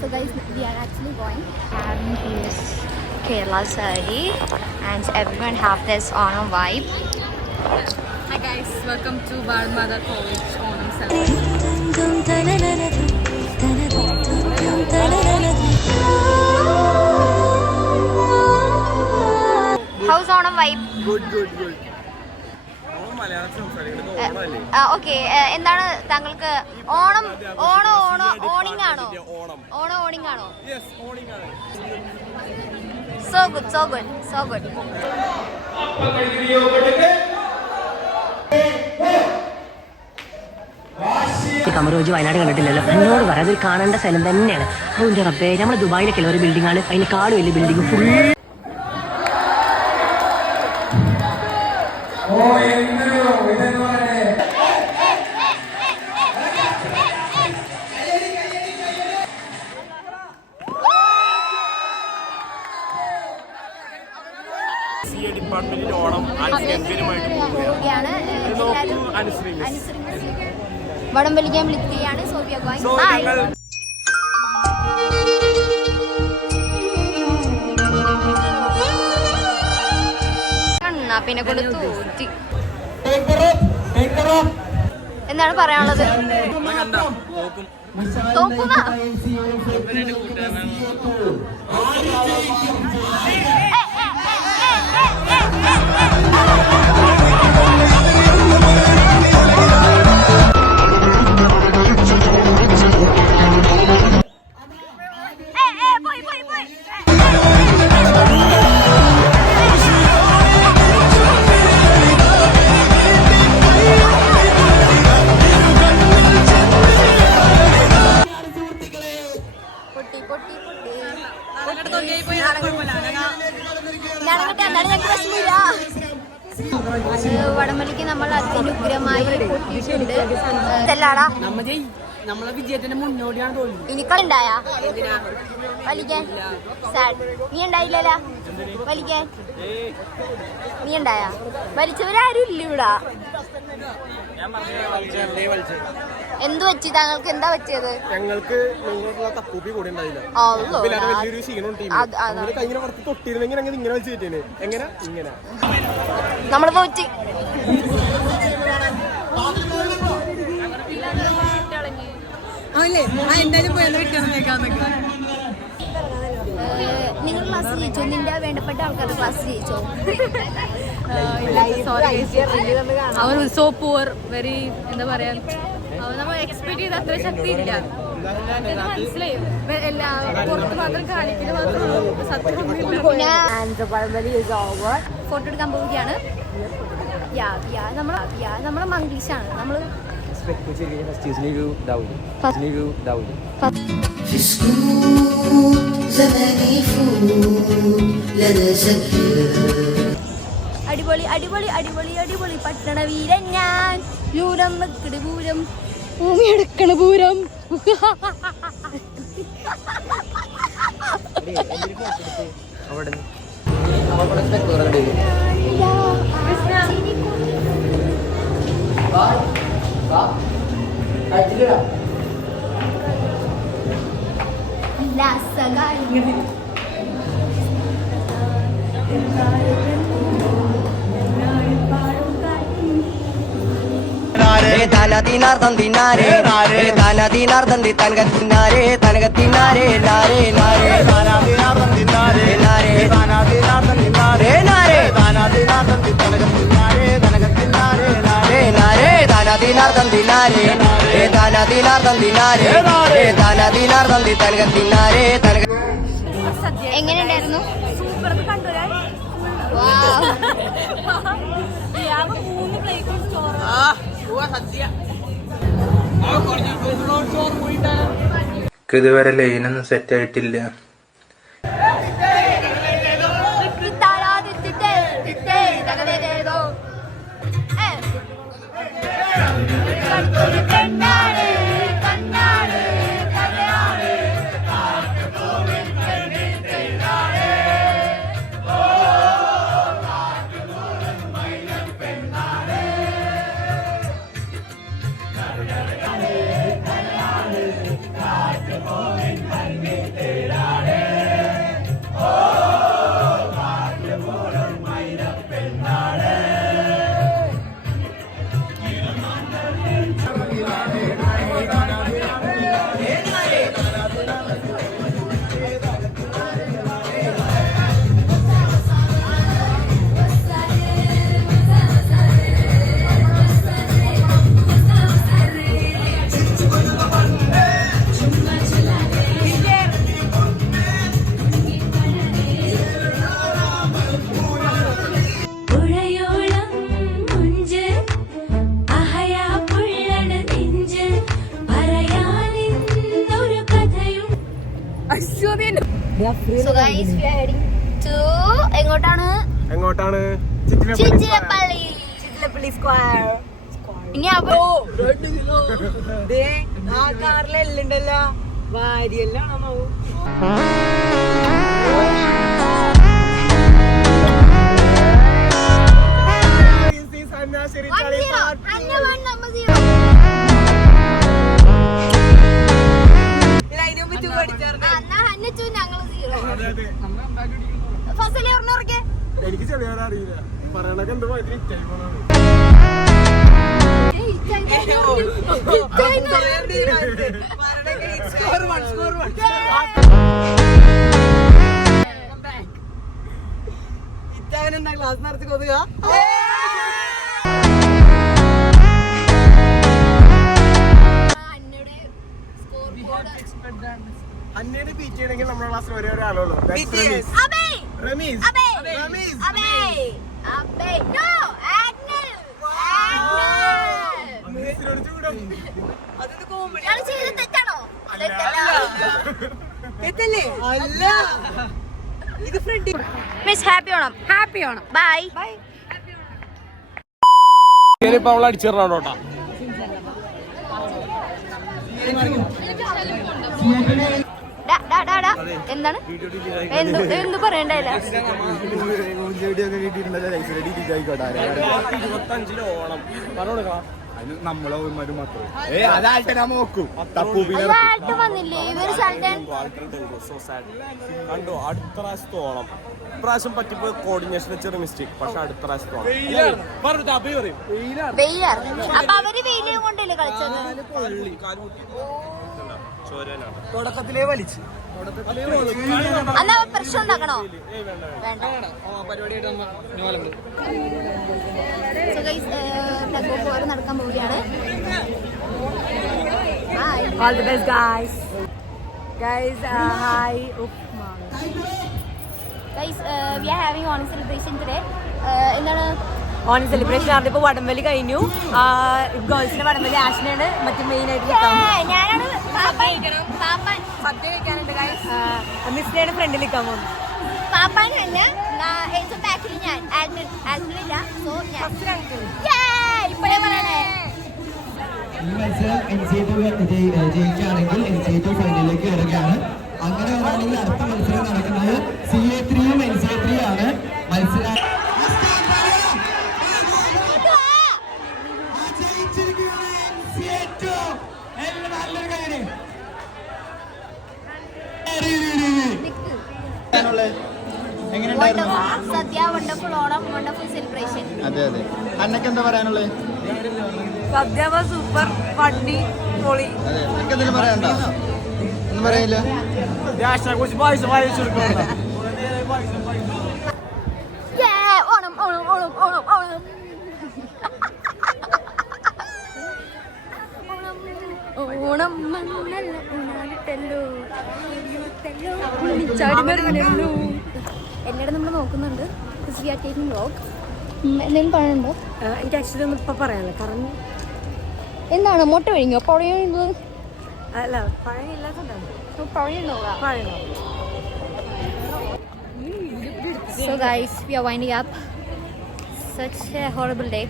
So guys, we are actually going. And here's Kerala saree, and everyone have this Onam vibe. Hi guys, welcome to Varmada College Onam celebration. How's Onam vibe? Good. Okay, എന്താണ് താങ്കൾക്ക് ഓണം ഓണിംഗ് ആണോ? ഓണിംഗ് ആണോ? So good. കമറോജ് വയനാട് കണ്ടിട്ടില്ലല്ലോ. എന്നോട് പറയാം, അതൊരു കാണേണ്ട സ്ഥലം തന്നെയാണ്. അതിൻ്റെ റബ്ബേ, നമ്മുടെ ദുബായിലൊക്കെ ഒരു ബിൽഡിംഗ് ആണ്, അതിനെക്കാളും വലിയ ബിൽഡിംഗ് ഫുൾ. ഡിപ്പാർട്ട്മെന്റിൽ ഓണം ഗംഭീരമായിട്ട് പോവുകയാണ്. വടം വലിക്കാൻ വിളിക്കുകയാണ്. Sofia going. പിന്നെ കൊണ്ട് തൂറ്റി. എന്താണ് പറയാനുള്ളത്? തോക്കുന്ന വടംവലിക്ക് നമ്മൾ അതിനുഗ്രഹമായി പൊട്ടിയിട്ടുണ്ട്. നമ്മളെ വിജയത്തിന്റെ മുന്നോടിയാണ് തോന്നുന്നു. ഇനിക്കളുണ്ടായ വലിക്കാൻ നീ ഉണ്ടായില്ലല്ല വലിക്കാൻ? നീ ഉണ്ടായ? വലിച്ചവരാരും ഇല്ല ഇവിടെ. എന്ത് പറ്റി താങ്കൾക്ക്? എന്താ പറ്റിയത്? ഞങ്ങൾക്ക് തപ്പൂപ്പി കൂടെ ഉണ്ടായില്ല. നമ്മള് തോറ്റി. നിങ്ങൾ ക്ലാസ് ജയിച്ചോ? നിന്റെ വേണ്ടപ്പെട്ട ആൾക്കാരുടെ ക്ലാസ് ജയിച്ചോ? അവർ സോ പൂർ, വെരി എന്താ പറയാ, നമ്മൾ എക്സ്പെക്ട് ചെയ്ത അത്ര ശക്തി ഇല്ല. മനസ്സിലായി, എല്ലാ പുറത്ത് മാത്രം കാണിക്കുന്ന ഫോട്ടോ എടുക്കാൻ പോവുകയാണ്. നമ്മളെ മംഗ്ലീഷാണ്. നമ്മള് അടിപൊളി പട്ടണ വീരൻ ഞാൻ. പൂരം നിക്കട് പൂരം, ഭൂമി എടുക്കണ പൂരം. ധനദിനാർദ്ദം തിന്നാരേ, ധനദിനാർദ്ദം തനകത്തിനാരേ, തനകത്തിനാരേ, നാരേ നാരേ ധനദിനാർദ്ദം തിന്നാരേ, നാരേ ധനദിനാർദ്ദം തിന്നാരേ, നാരേ ധനദിനാർദ്ദം തനകത്തിനാരേ, തനകത്തിനാരേ, നാരേ നാരേ ധനദിനാർദ്ദം തിന്നാരേ, ധനദിനാർദ്ദം തിന്നാരേ, ധനദിനാർദ്ദം തനകത്തിനാരേ, തനക. എങ്ങനെയുണ്ടായിരുന്നു? സൂപ്പർ. കണ്ടുരാ ഇതുവരെ ലൈനൊന്നും സെറ്റ് ആയിട്ടില്ല. Come in, So guys, we are heading to എങ്ങോട്ടാണ്? ചിറ്റിലപ്പള്ളി. ചിറ്റിലപ്പള്ളി സ്ക്വയർ. ഇനി ആ കാറിലെല്ലുണ്ടല്ലോ വാരിയല്ലാണോ? എനിക്ക് ചെറിയാൻ അറിയില്ല പറയണൊക്കെ എന്ത് ഇറ്റാവനെന്താ ക്ലാസ് നടത്തി കൊതുക അന്നയുടെ പി ടി ആണെങ്കിൽ നമ്മുടെ ക്ലാസ്സിൽ ഒരേ ഒരാളുള്ളൂ റമീസ്. അല്ല ഇത് friend miss happy Onam. Bye. ഇപ്പൊ അവളെ അടിച്ചിടണോട്ടാ. എന്താണ് എന്ത് പറയണ്ടല്ല 25 ഓണം പറഞ്ഞോടുക്കാം. അതായിട്ട് വന്നില്ലേ ഇവര് കണ്ടോ അടുത്ത പ്രാവശ്യത്തെ ഓണം. ഇപ്രാവശ്യം പറ്റിപ്പോ കോർഡിനേഷൻ ചെറിയ മിസ്റ്റേക്ക്. പക്ഷെ അടുത്ത പ്രാവശ്യത്തെ ഓണം വെയിലാർ. അപ്പൊ അവര് വെയിലും കൊണ്ടല്ലേ കളിച്ചത്? തുടക്കത്തിലേ വലിച്ചു എന്നാ പ്രശ്നം ഉണ്ടാക്കണോ? വേണ്ട. നടക്കാൻ പോവുകയാണ്. All the best guys. Guys, hi. Guys, we are having Onam celebration today. എന്താണ് ഓണം സെലിബ്രേഷൻ ആർന്നിപ്പോ വടംവലി കഴിഞ്ഞു. ഗേൾസിന്റെ വടംവലി ആഷിനാണ് മറ്റു മെയിൻ ആയിട്ട് ഞാനാണ് സദ്യ കഴിക്കാനുണ്ട് ഗൈസ്. മിസ്സിനെയാണ് ഫ്രണ്ടിൽ നിൽക്കാൻ പോകുന്നത്. പാപ്പാനല്ല ഏറ്റവും ബാക്കിൽ ഞാൻ ആഗ്നില്ല. സോ ഇപ്പഴേ പറയണേ ഈ മത്സരം ജയിക്കുകയാണെങ്കിൽ NCA2 ഫൈനലിലേക്ക് ഇറങ്ങുകയാണ്. അങ്ങനെ വരാണെങ്കിൽ അടുത്ത മത്സരം നടക്കുന്നത് CA3യും NCA3 ആണ് മത്സരം. സദ്യ വണ്ടർഫുൾ ഓണം വണ്ടർഫുൾ സെലിബ്രേഷൻ. അതെ അതെ. അന്നക്ക് എന്താ പറയാനുള്ളത്? സദ്യ സൂപ്പർ ഫണ്ണി പൊളി. അതെ എനിക്കെന്തെങ്കിലും പറയണ്ടോ? ഒന്നും പറയില്ല. ഓണം ഓണം ഓണം ഓണം ഓണം ഓണം മണ്ണല്ല ഊണാലിട്ടല്ലോ ചാടിമറിഞ്ഞല്ലോ. എല്ലാവരും നമ്മൾ നോക്കുന്നുണ്ട്. എന്തെങ്കിലും പറയുന്നുണ്ടോ? എനിക്ക് ആക്ച്വലി ഒന്നും ഇപ്പൊ പറയാനില്ല. കാരണം എന്താണ് മുട്ട കഴിഞ്ഞോ? പുഴയുന്നത് അല്ല പഴയില്ലാത്തതാണ്. So guys, we are winding up. Such a horrible day.